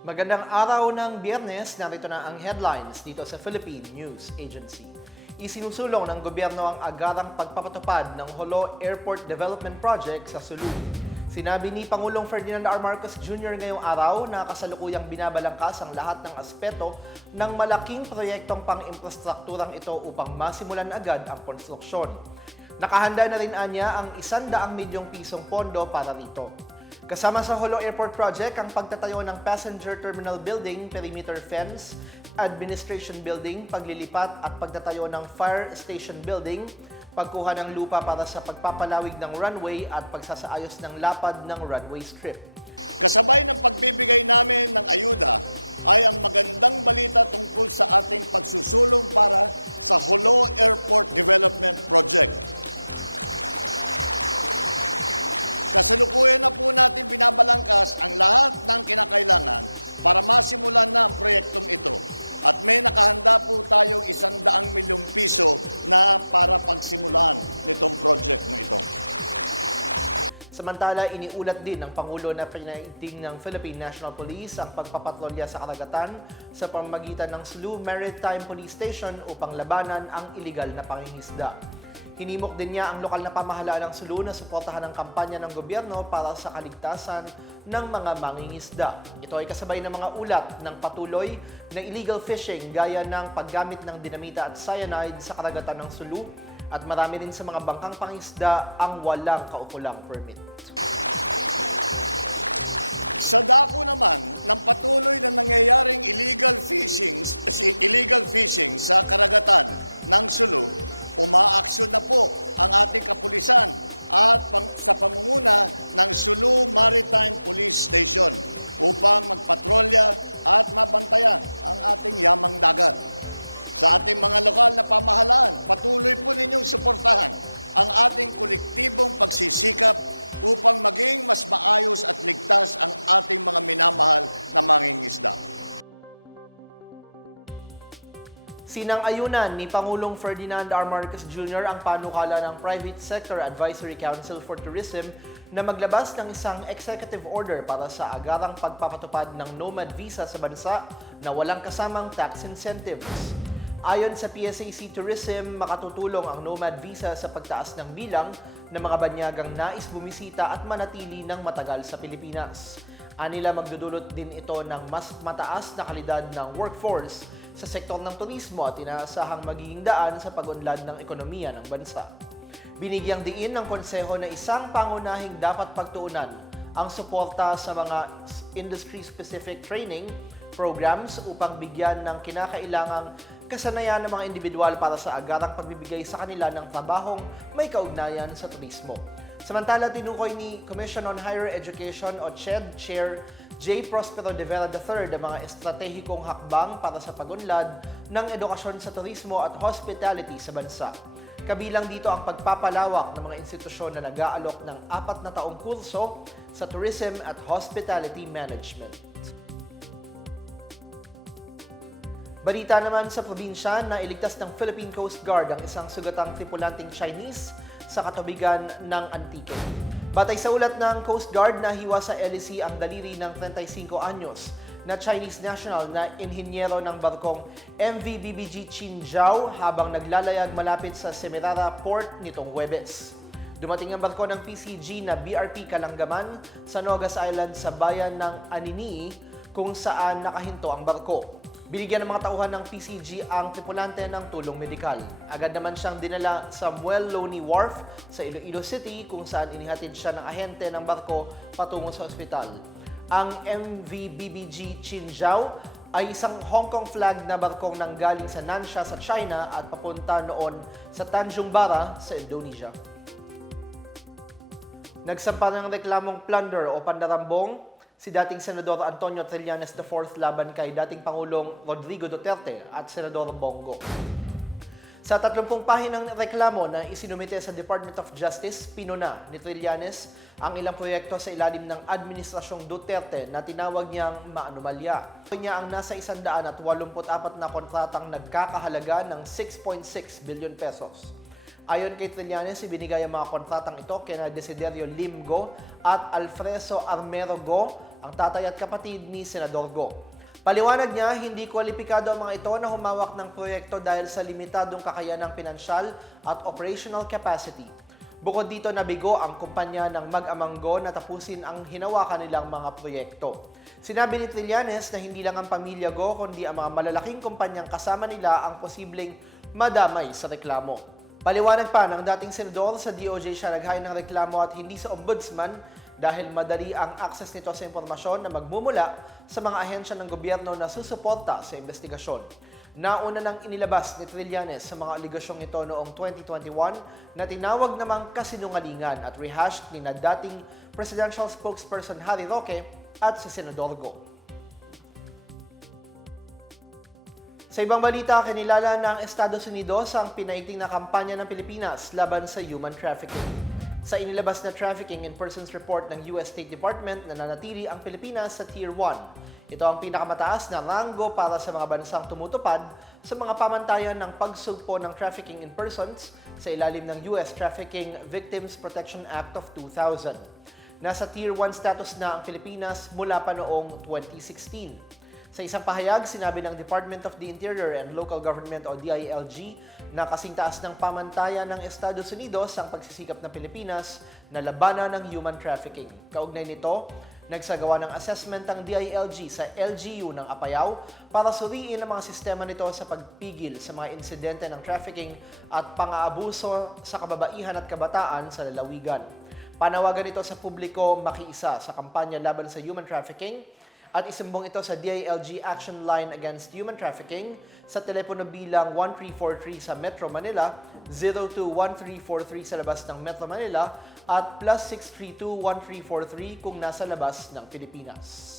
Magandang araw ng biyernes, narito na ang headlines dito sa Philippine News Agency. Isinusulong ng gobyerno ang agarang pagpapatupad ng Holo Airport Development Project sa Sulu. Sinabi ni Pangulong Ferdinand R. Marcos Jr. ngayong araw na kasalukuyang binabalangkas ang lahat ng aspeto ng malaking proyektong pang-infrastrukturang ito upang masimulan agad ang konstruksyon. Nakahanda na rin anya ang 100 milyong pisong pondo para rito. Kasama sa Holo Airport Project ang pagtatayo ng Passenger Terminal Building, Perimeter Fence, Administration Building, paglilipat at pagtatayo ng Fire Station Building, pagkuha ng lupa para sa pagpapalawig ng runway at pagsasaayos ng lapad ng runway strip. Samantala, iniulat din ng Pangulo na pinaiting ng Philippine National Police ang pagpapatrolya sa karagatan sa pamamagitan ng SLU Maritime Police Station upang labanan ang iligal na pangingisda. Hinimok din niya ang lokal na pamahalaan ng SLU na suportahan ang kampanya ng gobyerno para sa kaligtasan ng mga mangingisda. Ito ay kasabay ng mga ulat ng patuloy na illegal fishing gaya ng paggamit ng dinamita at cyanide sa karagatan ng SLU at marami rin sa mga bangkang pangisda ang walang kaukulang permit. Sinang-ayunan ni Pangulong Ferdinand R. Marcos Jr. ang panukala ng Private Sector Advisory Council for Tourism na maglabas ng isang executive order para sa agarang pagpapatupad ng nomad visa sa bansa na walang kasamang tax incentives. Ayon sa PSAC Tourism, makatutulong ang nomad visa sa pagtaas ng bilang ng mga banyagang nais bumisita at manatili ng matagal sa Pilipinas. Anila magdudulot din ito ng mas mataas na kalidad ng workforce sa sektor ng turismo at inaasahang magiging daan sa pag-unlad ng ekonomiya ng bansa. Binigyang diin ng konseho na isang pangunahing dapat pagtuunan ang suporta sa mga industry-specific training programs upang bigyan ng kinakailangang kasanayan ng mga individual para sa agarang pagbibigay sa kanila ng trabahong may kaugnayan sa turismo. Samantala, tinukoy ni Commission on Higher Education o CHED Chair J. Prospero de Vera III ang mga estratehikong hakbang para sa pagunlad ng edukasyon sa turismo at hospitality sa bansa. Kabilang dito ang pagpapalawak ng mga institusyon na nag-aalok ng apat na taong kurso sa Tourism at Hospitality Management. Balita naman sa probinsya na iligtas ng Philippine Coast Guard ang isang sugatang tripulanting Chinese sa katubigan ng Antique. Batay sa ulat ng Coast Guard na hiwa sa LEC ang daliri ng 35 anyos na Chinese national na inhinyero ng barkong MV BBG Qinzhou habang naglalayag malapit sa Semirara Port nitong Huwebes. Dumating ang barko ng PCG na BRP Kalanggaman sa Nogas Island sa bayan ng Anini kung saan nakahinto ang barko. Binigyan ng mga tauhan ng PCG ang tripulante ng tulong medikal. Agad naman siyang dinala sa Muel Loney Wharf sa Iloilo City kung saan inihatid siya ng ahente ng barko patungo sa ospital. Ang MV BBG Qinzhou ay isang Hong Kong flag na barkong nanggaling sa Nansha sa China at papunta noon sa Tanjung Bara sa Indonesia. Nagsampa ng reklamong plunder o pandarambong si dating Senador Antonio Trillanes IV laban kay dating Pangulong Rodrigo Duterte at Senador Bongo. Sa 30 pahinang reklamo na isinumite sa Department of Justice, pinuna ni Trillanes ang ilang proyekto sa ilalim ng Administrasyong Duterte na tinawag niyang maanumalya. Ito niya ang nasa 184 na kontratang nagkakahalaga ng 6.6 billion pesos. Ayon kay Trillanes, ibinigay ang mga kontratang ito kina Desiderio Limgo at Alfredo Armero Go ang tatay at kapatid ni Senador Go. Paliwanag niya, hindi kwalipikado ang mga ito na humawak ng proyekto dahil sa limitadong kakayanang pinansyal at operational capacity. Bukod dito, nabigo ang kumpanya ng mag-amang Go na tapusin ang hinawakan nilang mga proyekto. Sinabi ni Trillanes na hindi lang ang pamilya Go, kundi ang mga malalaking kumpanyang kasama nila ang posibleng madamay sa reklamo. Paliwanag pa ng dating senador sa DOJ siya naghain ng reklamo at hindi sa ombudsman dahil madali ang access nito sa impormasyon na magmumula sa mga ahensya ng gobyerno na susuporta sa investigasyon. Nauna nang inilabas ni Trillanes sa mga aligasyong ito noong 2021 na tinawag namang kasinungalingan at rehashed ni na dating presidential spokesperson Harry Roque at si Senador Go. Sa ibang balita, kinilala ng Estados Unidos ang pinaiting na kampanya ng Pilipinas laban sa human trafficking. Sa inilabas na Trafficking in Persons Report ng US State Department na nanatili ang Pilipinas sa Tier 1. Ito ang pinakamataas na ranggo para sa mga bansang tumutupad sa mga pamantayan ng pagsugpo ng trafficking in persons sa ilalim ng US Trafficking Victims Protection Act of 2000. Nasa Tier 1 status na ang Pilipinas mula pa noong 2016. Sa isang pahayag, sinabi ng Department of the Interior and Local Government o DILG na kasing taas ng pamantayan ng Estados Unidos ang pagsisikap ng Pilipinas na labanan ng human trafficking. Kaugnay nito, nagsagawa ng assessment ang DILG sa LGU ng Apayao para suriin ang mga sistema nito sa pagpigil sa mga insidente ng trafficking at pang-aabuso sa kababaihan at kabataan sa lalawigan. Panawagan ito sa publiko makiisa sa kampanya laban sa human trafficking at isumbong ito sa DILG Action Line Against Human Trafficking sa telepono bilang 1343 sa Metro Manila, 021343 sa labas ng Metro Manila at plus 632-1343 kung nasa labas ng Pilipinas.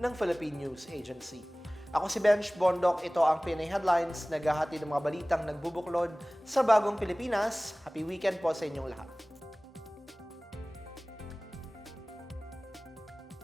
ng Philippine News Agency. Ako si Bench Bondok, ito ang PNA Headlines, naghahati ng mga balitang nagbubuklod sa bagong Pilipinas. Happy weekend po sa inyong lahat.